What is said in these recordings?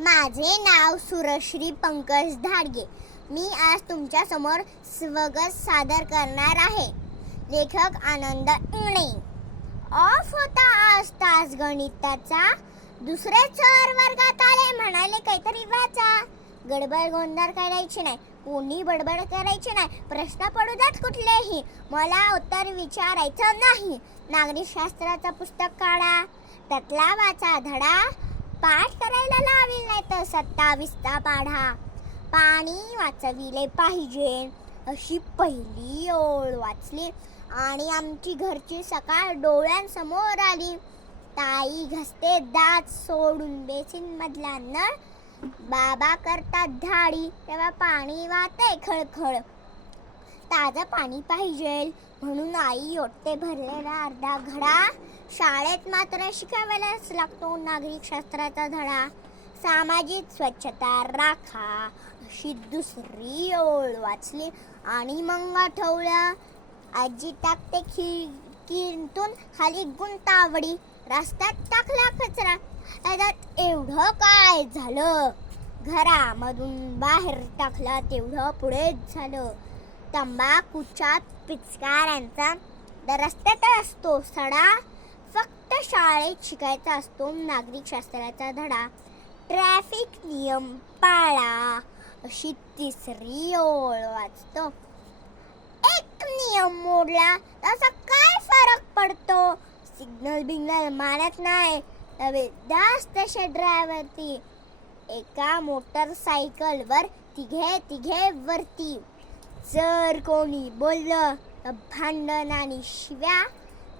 माझे नाव सुरश्री पंकज धाडगे. मी आज तुमच्या समोर स्वगत सादर करणार आहे. लेखक आनंद इंगळे. ऑफ होता आज तास गणिताचा. दुसरे सर वर्गात आले, म्हणाले काहीतरी वाचा. गडबड गोंधळ करायची नाही, कोणी बडबड करायची नाही. प्रश्न पडू द्यात कुठलेही, मला उत्तर विचारायचं नाही. नागरिकशास्त्राचं पुस्तक काढा, त्यातला वाचा धडा. पाठ करायला लावेल नाही तर 27चा पाढा. पाणी वाचविले पाहिजे अशी पहिली ओळ वाचली आणि आमची घरची सकाळ डोळ्यांसमोर आली. ताई घसते दात सोडून बेसिन मधला नळ. बाबा करतात धाडी, तेव्हा पाणी वाहते खळखळ. ताजं पाणी पाहिजे म्हणून आई ओतते भरलेला अर्धा घडा. शाळेत मात्र शिकवायलाच लागतो नागरिकशास्त्राचा धडा. सामाजिक स्वच्छता राखा अशी दुसरी ओळ वाचली आणि मग आठवलं, आजी टाकते खिडकीतून खाली गुंतावडी. रस्त्यात टाकला कचरा. त्यात एवढं काय झालं, घरामधून बाहेर टाकला तेवढं पुढेच झालं. तंबाखूच्या पिचकाऱ्यांचा रस्त्यात असतो सडा. फक्त शाळेत शिकायचा असतो नागरिकशास्त्राचा धडा. ट्रॅफिक नियम पाळा अशी तिसरी ओळ वाचतो. एक नियम मोडला त्याचा काय फरक पडतो. सिग्नल बिग्नल मानत नाही तसे ड्रायव्हर ती. एका मोटरसायकलवर तिघे वरती. जर कोणी बोललं तर भांडण आणि शिव्या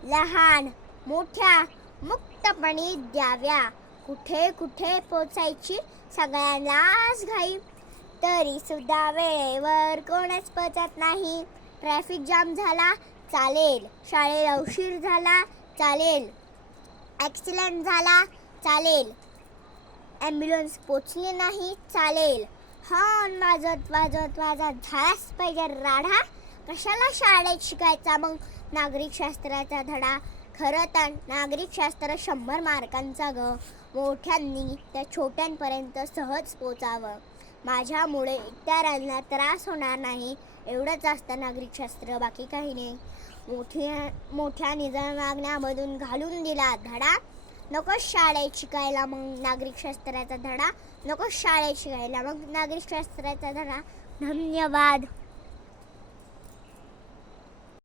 लहान मोठ्या मुक्तपणे द्याव्या. कुठे कुठे पोचायची सगळ्यांनाच घाई, तरी सुद्धा वेळेवर कोणच पोचत नाही. ट्रॅफिक जाम झाला चालेल, शाळेला उशीर झाला चालेल, ॲक्सिडेंट झाला चालेल, ॲम्ब्युलन्स पोचली नाही चालेल. हॉर्न वाजत झालाच पाहिजे राडा. कशाला शाळेत शिकायचा मग नागरिकशास्त्राचा धडा. खरं तर नागरिकशास्त्र 100 मार्कांचा ग. मोठ्यांनी त्या छोट्यांपर्यंत सहज पोचावं. माझ्यामुळे इतरांना त्रास होणार नाही एवढंच असतं नागरिकशास्त्र, बाकी काही नाही. मोठ्या निजामागण्यामधून घालून दिला धडा. नको शाळेत शिकायला मग नागरिकशास्त्राचा धडा. नको शाळेत शिकायला मग नागरिकशास्त्राचा धडा. धन्यवाद.